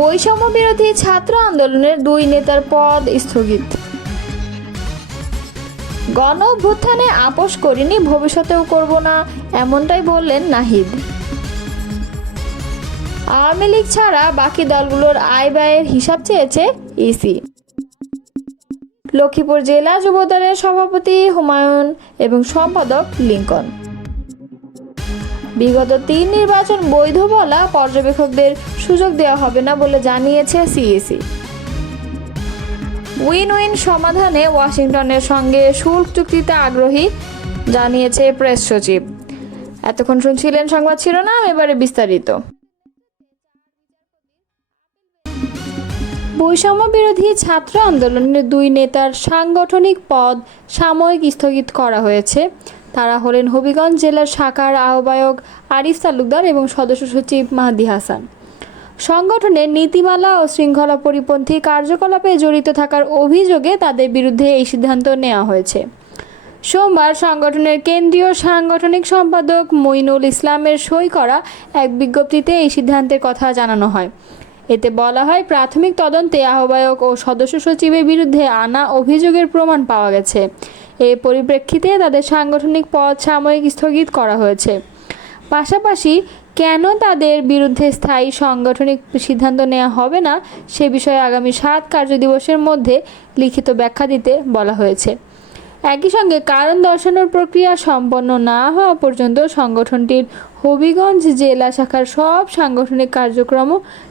বৈষম্য বিরোধী ছাত্র আন্দোলনের 2 নেতার পদ স্থগিত। গণ অভ্যুত্থানে আপোষ করিনি, ভবিষ্যতেও করব না, এমনটাই বললেন নাহিদ। আওয়ামী লীগ ছাড়া বাকি দলগুলোর আয় ব্যয়ের হিসাব চেয়েছে ইসি। লক্ষ্মীপুর জেলা যুবদলের সভাপতি হুমায়ুন এবং সম্পাদক লিঙ্কন। বিগত 3 নির্বাচন বৈধ বলা পর্যবেক্ষকদের সুযোগ দেওয়া হবে না বলে জানিয়েছে সিইসি। উইন উইন সমাধানে ওয়াশিংটনের সঙ্গে শুল্ক চুক্তিতে আগ্রহী, জানিয়েছে প্রেস সচিব। এতক্ষণ শুনছিলেন সংবাদ শিরোনাম, এবারে বিস্তারিত। বৈষম্য বিরোধী ছাত্র আন্দোলনের 2 নেতার সাংগঠনিক পদ সাময়িক স্থগিত করা হয়েছে। তারা হলেন হবিগঞ্জ জেলার শাখার আহ্বায়ক আরিফ তালুকদার এবং সদস্য সচিব মাহদি হাসান। সংগঠনের নীতিমালা ও শৃঙ্খলা পরিপন্থী কার্যকলাপে জড়িত থাকার অভিযোগে তাদের বিরুদ্ধে এই সিদ্ধান্ত নেওয়া হয়েছে। সোমবার সংগঠনের কেন্দ্রীয় সাংগঠনিক সম্পাদক মঈনুল ইসলামের সই করা এক বিজ্ঞপ্তিতে এই সিদ্ধান্তের কথা জানানো হয়। এতে বলা হয়, প্রাথমিক তদন্তে আহ্বায়ক ও সদস্য সচিবের বিরুদ্ধে আনা অভিযোগের প্রমাণ পাওয়া গেছে। এর পরিপ্রেক্ষিতে তাদের সাংগঠনিক পদ সাময়িক স্থগিত করা হয়েছে। পাশাপাশি কেন তাদের বিরুদ্ধে স্থায়ী সাংগঠনিক সিদ্ধান্ত নেওয়া হবে না সে বিষয়ে আগামী 7 কার্যদিবসের মধ্যে লিখিত ব্যাখ্যা দিতে বলা হয়েছে। একই সঙ্গে কারণ দর্শানোর প্রক্রিয়া সম্পন্ন না হওয়া পর্যন্ত সংগঠনটির হবিগঞ্জ জেলা শাখার সব সাংগঠনিক কার্যক্রম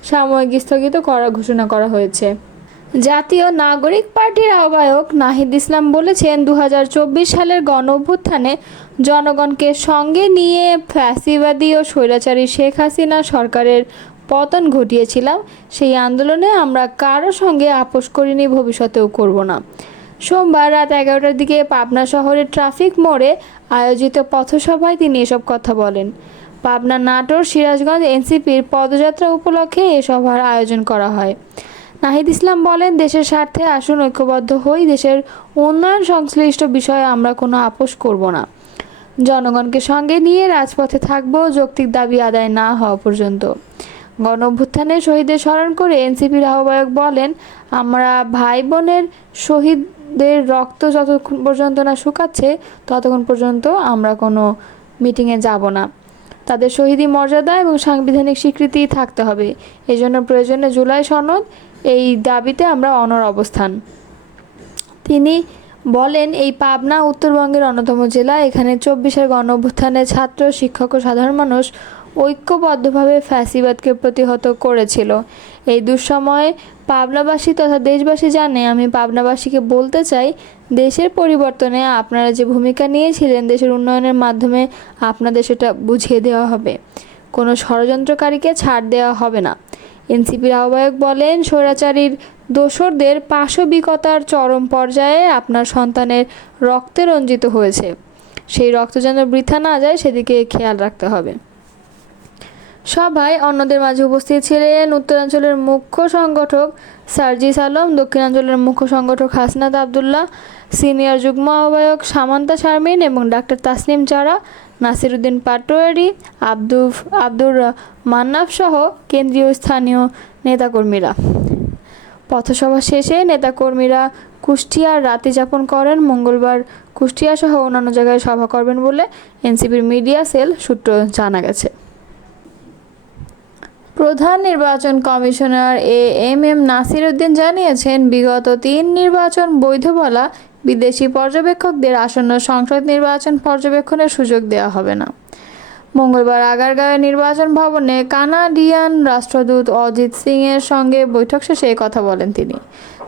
সাময়িক স্থগিত করার ঘোষণা করা হয়েছে। জাতীয় নাগরিক পার্টির আহ্বায়ক নাহিদ ইসলাম বলেছেন, 2024 সালের গণ অভ্যুত্থানে জনগণকে সঙ্গে নিয়ে ফ্যাসিবাদী ও স্বৈরাচারী শেখ হাসিনা সরকারের পতন ঘটিয়েছিলাম। সেই আন্দোলনে আমরা কারো সঙ্গে আপোষ করিনি, ভবিষ্যতেও করব না। সোমবার রাত 11টার দিকে পাবনা শহরের ট্রাফিক মোড়ে আয়োজিত পথসভায় তিনি এসব কথা বলেন। পাবনা, নাটোর, সিরাজগঞ্জ এনসিপির পদযাত্রা উপলক্ষে এ সভার আয়োজন করা হয়। নাহিদ ইসলাম বলেন, দেশের স্বার্থে আসুন ঐক্যবদ্ধ হই, দেশের উন্নয়ন সংশ্লিষ্ট বিষয়ে আমরা কোনো আপোষ করব না। জনগণকে সঙ্গে নিয়ে রাজপথে থাকব যৌক্তিক দাবি আদায় না হওয়া পর্যন্ত। গণ অভ্যুত্থানে শহীদদের স্মরণ করে এনসিপির আহ্বায়ক বলেন, আমরা ভাই বোনের শহীদদের রক্ত যতক্ষণ পর্যন্ত না শুকাচ্ছে ততক্ষণ পর্যন্ত আমরা কোনো মিটিংয়ে যাব না। তাদের শহীদি মর্যাদা এবং সাংবিধানিক স্বীকৃতি থাকতে হবে। এজন্য প্রয়োজনে জুলাই সনদ, এই দাবিতে আমরা অনড় অবস্থান। তিনি বলেন, এই পাবনা উত্তরবঙ্গের অন্যতম জেলা। এখানে 24-এর গণ অভ্যুত্থানে ছাত্র, শিক্ষক ও সাধারণ মানুষ ঐক্যবদ্ধভাবে ফ্যাসিবাদকে প্রতিহত করেছিল। এই দুঃসময়ে পাবনাবাসী তথা দেশবাসী জানে, আমি পাবনাবাসীকে বলতে চাই, দেশের পরিবর্তনে আপনারা যে ভূমিকা নিয়েছিলেন, দেশের উন্নয়নের মাধ্যমে আপনাদের সেটা বুঝিয়ে দেওয়া হবে। কোনো ষড়যন্ত্রকারীকে ছাড় দেওয়া হবে না। এনসিপির আহ্বায়ক বলেন, স্বৈরাচারীর দোসরদের পাশবিকতার চরম পর্যায়ে আপনার সন্তানের রক্তে রঞ্জিত হয়েছে। সেই রক্ত যেন বৃথা না যায় সেদিকে খেয়াল রাখতে হবে। সভায় অন্যদের মাঝে উপস্থিত ছিলেন উত্তরাঞ্চলের মুখ্য সংগঠক সার্জিস আলম, দক্ষিণাঞ্চলের মুখ্য সংগঠক হাসনাত আবদুল্লাহ, সিনিয়র যুগ্ম আহ্বায়ক সামান্তা শারমিন এবং ডাক্তার তাসনিম চারা, নাসির উদ্দিন পাটোয়ারি, আব্দুর মান্নাফ সহ কেন্দ্রীয় স্থানীয় নেতাকর্মীরা। পথসভা শেষে নেতাকর্মীরা কুষ্টিয়ার রাতে যাপন করেন। মঙ্গলবার কুষ্টিয়া সহ অন্যান্য জায়গায় সভা করবেন বলে এনসিপির মিডিয়া সেল সূত্র জানা গেছে। প্রধান নির্বাচন কমিশনার এএমএম নাসির উদ্দিন জানিয়েছেন, বিগত 3 নির্বাচন বৈধ বলা বিদেশি পর্যবেক্ষকদের আসন্ন সংসদ নির্বাচন পর্যবেক্ষণের সুযোগ দেওয়া হবে না। মঙ্গলবার আগারগাঁওয়ের নির্বাচন ভবনে কানাডিয়ান রাষ্ট্রদূত অজিত সিং এর সঙ্গে বৈঠক শেষে কথা বলেন তিনি।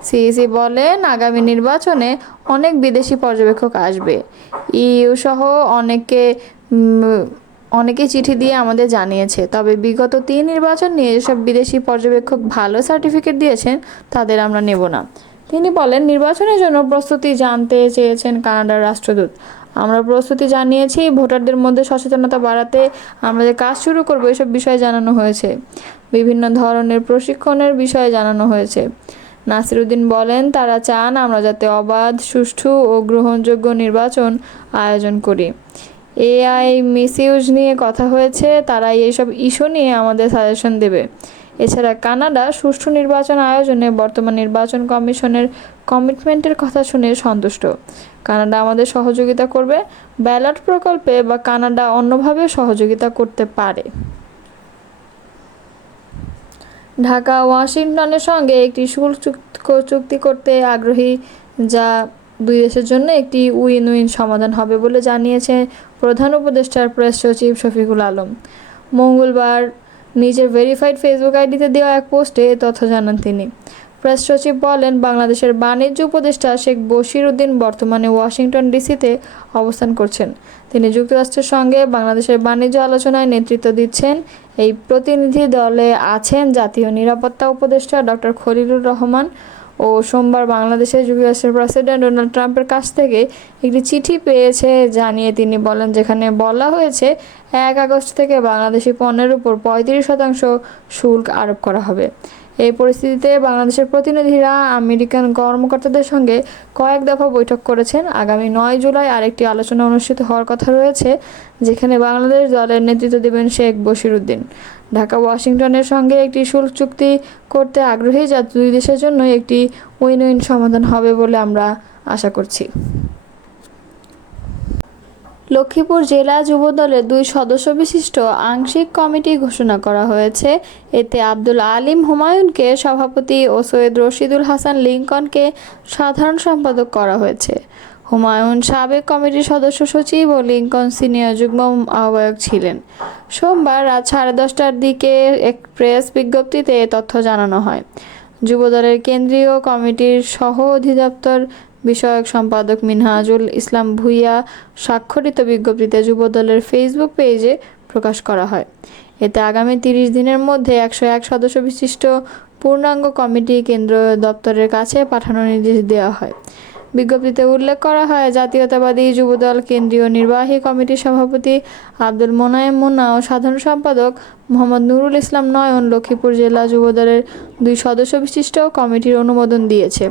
সিইসি বলেন, আগামী নির্বাচনে অনেক বিদেশি পর্যবেক্ষক আসবে। ইইউ সহ অনেকে চিঠি দিয়ে আমাদের জানিয়েছে। তবে বিগত 3 নির্বাচন নিয়ে যেসব বিদেশি পর্যবেক্ষক ভালো সার্টিফিকেট দিয়েছেন তাদের আমরা নেব না। তিনি বলেন, নির্বাচনের জন্য প্রস্তুতি জানতে চেয়েছেন কানাডার রাষ্ট্রদূত। আমরা প্রস্তুতি জানিয়েছি, ভোটারদের মধ্যে সচেতনতা বাড়াতে আমরা যে কাজ শুরু করব এসব বিষয়ে জানানো হয়েছে। বিভিন্ন ধরনের প্রশিক্ষণের বিষয়ে জানানো হয়েছে। নাসির উদ্দিন বলেন, তারা চান আমরা যাতে অবাধ, সুষ্ঠু ও গ্রহণযোগ্য নির্বাচন আয়োজন করি। এআই মিসইউজ নিয়ে কথা হয়েছে, তারা এইসব ইস্যু নিয়ে আমাদের সাজেশন দেবে। এছাড়া কানাডা সুষ্ঠু নির্বাচন আয়োজনে বর্তমান নির্বাচন কমিশনের কমিটমেন্টের কথা শুনে সন্তুষ্ট। কানাডা আমাদের সহযোগিতা করবে, ব্যালট প্রকল্পে বা কানাডা অন্যভাবে সহযোগিতা করতে পারে। ঢাকা ওয়াশিংটনের সঙ্গে একটি শুল্ক চুক্তি করতে আগ্রহী, যা দুই দেশের জন্য একটি উইন উইন সমাধান হবে বলে জানিয়েছে প্রধান উপদেষ্টার প্রেস সচিব শফিকুল আলম। মঙ্গলবার নিজের ভেরিফাইড ফেসবুক আইডিতে দেওয়া এক পোস্টে এ তথ্য জানান তিনি। প্রেস সচিব বলেন, বাংলাদেশের বাণিজ্য উপদেষ্টা শেখ বশির উদ্দিন বর্তমানে ওয়াশিংটন ডিসিতে অবস্থান করছেন। তিনি যুক্তরাষ্ট্রের সঙ্গে বাংলাদেশের বাণিজ্য আলোচনায় নেতৃত্ব দিচ্ছেন। এই প্রতিনিধি দলে আছেন জাতীয় নিরাপত্তা উপদেষ্টা ডক্টর খলিলুর রহমান। ও সোমবার বাংলাদেশে যুক্তরাষ্ট্রের প্রেসিডেন্ট ডোনাল্ড ট্রাম্পের কাছ থেকে একটি চিঠি পেয়েছে জানিয়ে তিনি বলেন, যেখানে বলা হয়েছে 1 আগস্ট থেকে বাংলাদেশি পণ্যের উপর 35% শুল্ক আরোপ করা হবে। এই পরিস্থিতিতে বাংলাদেশের প্রতিনিধিরা আমেরিকান কর্মকর্তাদের সঙ্গে কয়েক দফা বৈঠক করেছেন। আগামী 9 জুলাই আরেকটি আলোচনা অনুষ্ঠিত হওয়ার কথা রয়েছে, যেখানে বাংলাদেশ দলের নেতৃত্ব দেবেন শেখ বশির উদ্দিন। ঢাকা ওয়াশিংটনের সঙ্গে একটি শুল্ক চুক্তি করতে আগ্রহী, যা দুই দেশের জন্য একটি উইন উইন সমাধান হবে বলে আমরা আশা করছি। লক্ষ্মীপুর জেলা যুবদলের 2 সদস্য বিশিষ্ট আংশিক কমিটি ঘোষণা করা হয়েছে। এতে আব্দুল আলিম হুমায়ুনকে সভাপতি ও সৈয়দ রশিদুল হাসান লিংকনকে সাধারণ সম্পাদক করা হয়েছে। হুমায়ুন সাবেক কমিটির সদস্য সচিব ও লিংকন সিনিয়র যুগ্ম আহ্বায়ক ছিলেন। সোমবার রাত 10:30টার দিকে এক প্রেস বিজ্ঞপ্তিতে এ তথ্য জানানো হয়। যুবদলের কেন্দ্রীয় কমিটির সহ অধিদপ্তর বিষয়ক সম্পাদক মিনহাজুল ইসলাম ভূঁইয়া স্বাক্ষরিত বিজ্ঞপ্তিতে যুবদলের ফেসবুক পেজে প্রকাশ করা হয়। এতে আগামী 30 দিনের মধ্যে 101 সদস্য বিশিষ্ট পূর্ণাঙ্গ কমিটি কেন্দ্র দপ্তরের কাছে পাঠানোর নির্দেশ দেওয়া হয়। বিজ্ঞপ্তিতে উল্লেখ করা হয়, জাতীয়তাবাদী যুবদল কেন্দ্রীয় নির্বাহী কমিটির সভাপতি আব্দুল মোনায়েম মুন্না ও সাধারণ সম্পাদক মোহাম্মদ নুরুল ইসলাম নয়ন লক্ষ্মীপুর জেলা যুবদলের 2 সদস্য বিশিষ্ট কমিটির অনুমোদন দিয়েছে।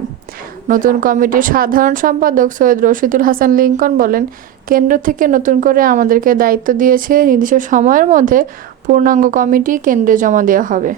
নতুন কমিটির সাধারণ সম্পাদক সৈয়দ রশিদুল হাসান লিংকন বলেন, কেন্দ্র থেকে নতুন করে আমাদেরকে দায়িত্ব দিয়েছে, নির্দিষ্ট সময়ের মধ্যে পূর্ণাঙ্গ কমিটি কেন্দ্রে জমা দেওয়া হবে।